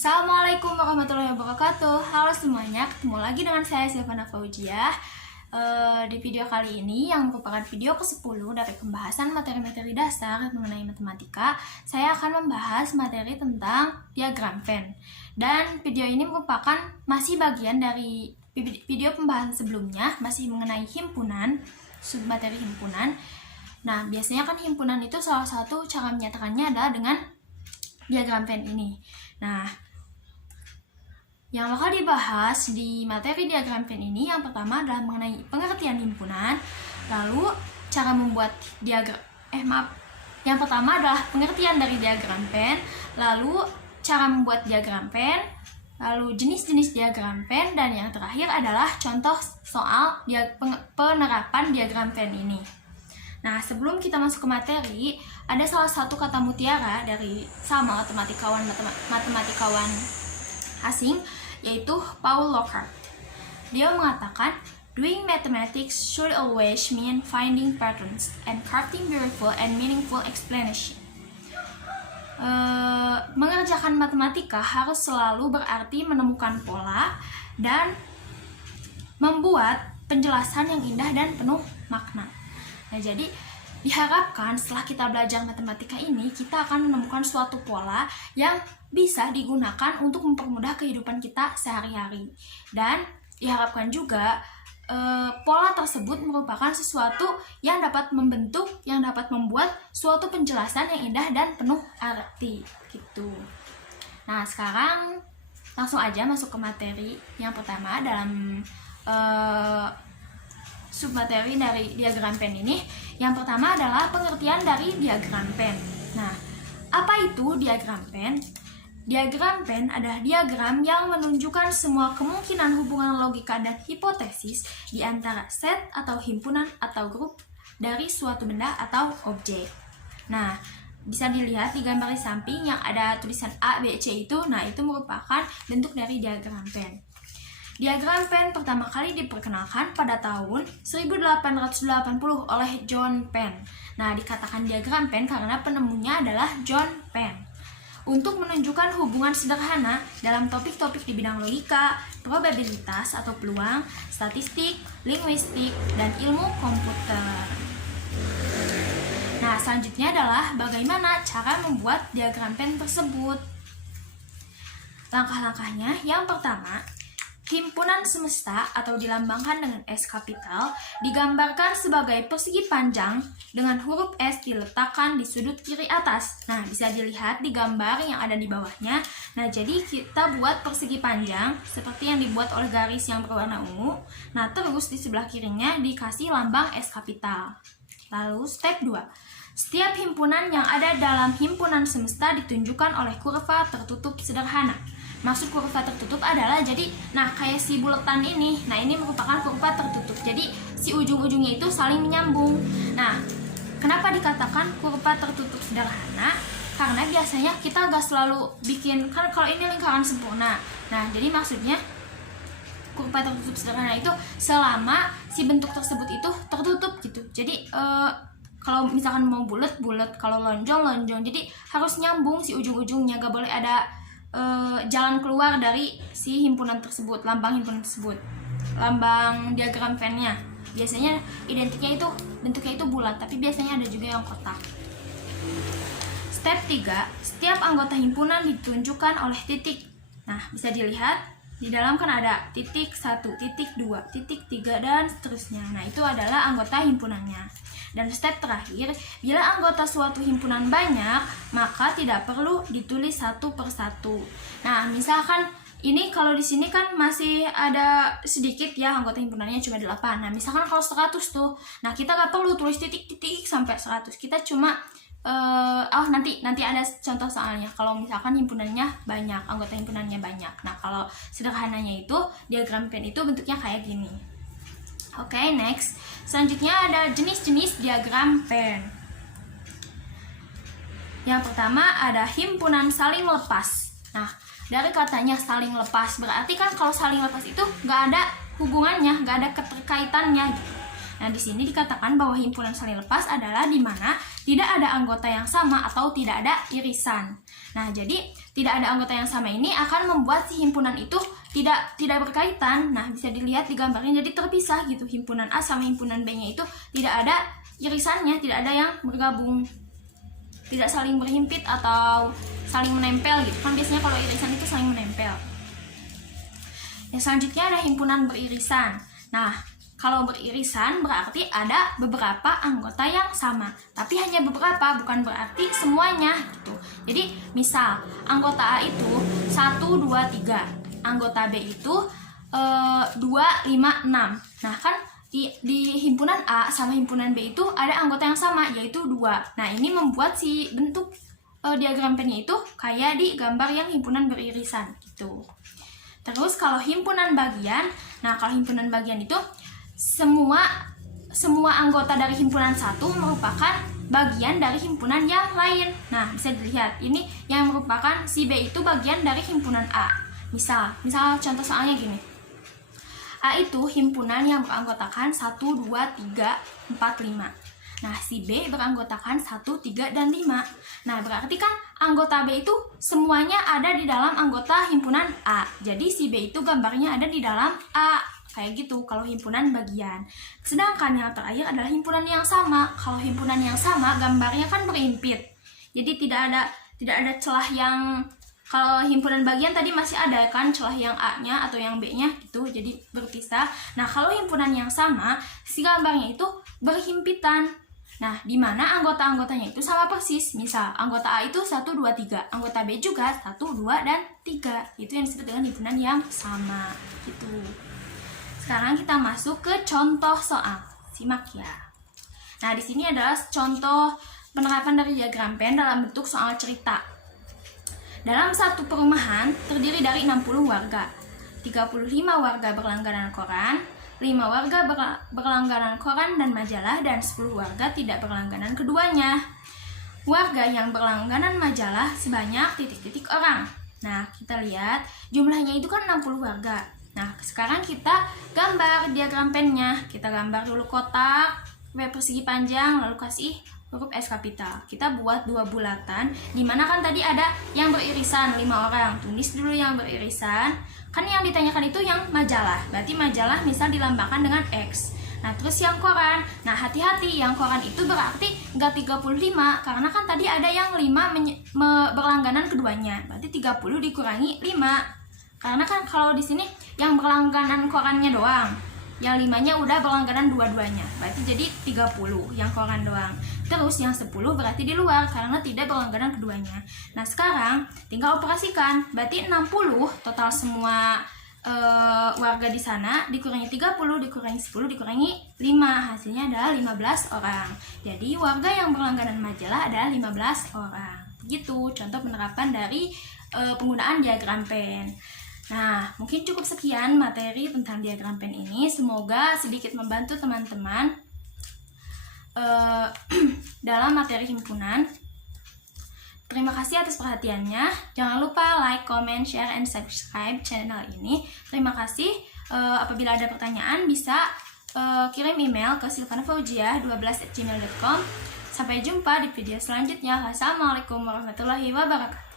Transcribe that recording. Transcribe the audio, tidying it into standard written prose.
Assalamualaikum warahmatullahi wabarakatuh. Halo semuanya, ketemu lagi dengan saya Silvana Faujiah. Di video kali ini yang merupakan video ke-10 dari pembahasan materi-materi dasar mengenai matematika, saya akan membahas materi tentang diagram Venn. Dan video ini merupakan masih bagian dari video pembahasan sebelumnya, masih mengenai himpunan, submateri himpunan. Nah, biasanya kan himpunan itu salah satu cara menyatakannya adalah dengan diagram Venn ini. Nah, yang bakal dibahas di materi diagram Venn ini yang pertama adalah mengenai pengertian himpunan, lalu cara membuat yang pertama adalah pengertian dari diagram Venn, lalu cara membuat diagram Venn, lalu jenis-jenis diagram Venn, dan yang terakhir adalah contoh soal penerapan diagram Venn ini. Nah, sebelum kita masuk ke materi, ada salah satu kata mutiara dari sama matematikawan asing, yaitu Paul Lockhart. Dia mengatakan, doing mathematics should always mean finding patterns and crafting beautiful and meaningful explanation. Mengerjakan matematika harus selalu berarti menemukan pola dan membuat penjelasan yang indah dan penuh makna. Nah, jadi diharapkan setelah kita belajar matematika ini, kita akan menemukan suatu pola yang bisa digunakan untuk mempermudah kehidupan kita sehari-hari. Dan diharapkan juga pola tersebut merupakan sesuatu yang dapat membentuk, yang dapat membuat suatu penjelasan yang indah dan penuh arti gitu. Nah, sekarang langsung aja masuk ke materi yang pertama dalam submateri dari diagram Venn ini. Yang pertama adalah pengertian dari diagram Venn. Nah, apa itu diagram Venn? Diagram Venn adalah diagram yang menunjukkan semua kemungkinan hubungan logika dan hipotesis di antara set atau himpunan atau grup dari suatu benda atau objek. Nah, bisa dilihat di gambar di samping yang ada tulisan A, B, C itu. Nah, itu merupakan bentuk dari diagram Venn. Diagram Venn pertama kali diperkenalkan pada tahun 1880 oleh John Penn. Nah, dikatakan diagram Venn karena penemunya adalah John Penn. Untuk menunjukkan hubungan sederhana dalam topik-topik di bidang logika, probabilitas atau peluang, statistik, linguistik, dan ilmu komputer. Nah, selanjutnya adalah bagaimana cara membuat diagram Venn tersebut. Langkah-langkahnya, yang pertama, himpunan semesta atau dilambangkan dengan S kapital digambarkan sebagai persegi panjang dengan huruf S diletakkan di sudut kiri atas. Nah, bisa dilihat di gambar yang ada di bawahnya. Nah, jadi kita buat persegi panjang seperti yang dibuat oleh garis yang berwarna ungu. Nah, terus di sebelah kirinya dikasih lambang S kapital. Lalu step 2. Setiap himpunan yang ada dalam himpunan semesta ditunjukkan oleh kurva tertutup sederhana. Maksud kurva tertutup adalah kayak si buletan ini. Nah, ini merupakan kurva tertutup. Jadi si ujung-ujungnya itu saling menyambung. Nah, kenapa dikatakan kurva tertutup sederhana? Karena biasanya kita gak selalu bikin, kan kalau ini lingkaran sempurna. Nah, jadi maksudnya kurva tertutup sederhana itu selama si bentuk tersebut itu tertutup gitu. Jadi kalau misalkan mau bulat, kalau lonjong. Jadi harus nyambung si ujung-ujungnya, gak boleh ada jalan keluar dari si himpunan tersebut, lambang himpunan tersebut, lambang diagram Venn-nya. Biasanya identiknya itu bentuknya itu bulat, tapi biasanya ada juga yang kotak. Step 3, setiap anggota himpunan ditunjukkan oleh titik. Nah, bisa dilihat di dalam kan ada titik 1, titik 2, titik 3, dan seterusnya. Nah, itu adalah anggota himpunannya. Dan step terakhir, bila anggota suatu himpunan banyak, maka tidak perlu ditulis satu per satu. Nah, misalkan ini kalau di sini kan masih ada sedikit ya, anggota himpunannya cuma 8. Nah, misalkan kalau 100 tuh, nah kita nggak perlu tulis titik-titik sampai 100. Kita cuma nanti ada contoh soalnya. Kalau misalkan himpunannya banyak, anggota himpunannya banyak. Nah, kalau sederhananya itu diagram Venn itu bentuknya kayak gini. Oke, next. Selanjutnya ada jenis-jenis diagram Venn. Yang pertama ada himpunan saling lepas. Nah, dari katanya saling lepas, berarti kan kalau saling lepas itu nggak ada hubungannya, nggak ada keterkaitannya gitu. Nah, di sini dikatakan bahwa himpunan saling lepas adalah di mana tidak ada anggota yang sama atau tidak ada irisan. Nah, jadi tidak ada anggota yang sama ini akan membuat si himpunan itu tidak berkaitan. Nah, bisa dilihat di gambarnya, jadi terpisah gitu. Himpunan A sama himpunan B-nya itu tidak ada irisannya, tidak ada yang bergabung, tidak saling berhimpit atau saling menempel gitu kan. Biasanya kalau irisan itu saling menempel. Yang selanjutnya ada himpunan beririsan. Nah, kalau beririsan berarti ada beberapa anggota yang sama, tapi hanya beberapa, bukan berarti semuanya gitu. Jadi misal anggota A itu 1, 2, 3, anggota B itu 2, 5, 6. Nah kan di himpunan A sama himpunan B itu ada anggota yang sama, yaitu 2. Nah ini membuat si bentuk diagram pennya itu kayak di gambar yang himpunan beririsan gitu. Terus kalau himpunan bagian, nah kalau himpunan bagian itu semua anggota dari himpunan satu merupakan bagian dari himpunan yang lain. Nah, bisa dilihat ini yang merupakan si B itu bagian dari himpunan A. Misal contoh soalnya gini. A itu himpunan yang beranggotakan 1, 2, 3, 4, 5. Nah, si B beranggotakan 1, 3, dan 5. Nah, berarti kan anggota B itu semuanya ada di dalam anggota himpunan A. Jadi si B itu gambarnya ada di dalam A. Kayak gitu kalau himpunan bagian. Sedangkan yang terakhir adalah himpunan yang sama. Kalau himpunan yang sama gambarnya kan berimpit. Jadi tidak ada celah yang, kalau himpunan bagian tadi masih ada kan celah yang A-nya atau yang B-nya gitu. Jadi berpisah. Nah, kalau himpunan yang sama si gambarnya itu berhimpitan. Nah, di mana anggota-anggotanya itu sama persis. Misal anggota A itu 1, 2, 3, anggota B juga 1, 2, dan 3. Itu yang disebut dengan himpunan yang sama gitu. Sekarang kita masuk ke contoh soal. Simak ya. Nah, di sini adalah contoh penerapan dari diagram Venn dalam bentuk soal cerita. Dalam satu perumahan terdiri dari 60 warga. 35 warga berlangganan koran, 5 warga berlangganan koran dan majalah, dan 10 warga tidak berlangganan keduanya. Warga yang berlangganan majalah sebanyak titik-titik orang. Nah, kita lihat jumlahnya itu kan 60 warga. Nah, sekarang kita gambar diagram pennya. Kita gambar dulu kotak, W persegi panjang, lalu kasih huruf S kapital. Kita buat 2 bulatan, dimana kan tadi ada yang beririsan 5 orang. Tulis dulu yang beririsan. Kan yang ditanyakan itu yang majalah. Berarti majalah misal dilambangkan dengan X. Nah, terus yang koran. Nah, hati-hati, yang koran itu berarti enggak 35, karena kan tadi ada yang 5 berlangganan keduanya. Berarti 30 dikurangi 5. Karena kan kalau di sini yang berlangganan korannya doang, yang 5-nya udah berlangganan dua-duanya, berarti jadi 30 yang koran doang. Terus yang 10 berarti di luar karena tidak berlangganan keduanya. Nah, sekarang tinggal operasikan, berarti 60 total semua warga di sana dikurangi 30 dikurangi 10 dikurangi 5, hasilnya adalah 15 orang. Jadi warga yang berlangganan majalah adalah 15 orang. Begitu contoh penerapan dari penggunaan diagram Venn. Nah, mungkin cukup sekian materi tentang diagram Venn ini. Semoga sedikit membantu teman-teman dalam materi himpunan. Terima kasih atas perhatiannya. Jangan lupa like, comment, share, and subscribe channel ini. Terima kasih. Apabila ada pertanyaan bisa kirim email ke silvanafaujiah12@gmail.com. Sampai jumpa di video selanjutnya. Wassalamualaikum warahmatullahi wabarakatuh.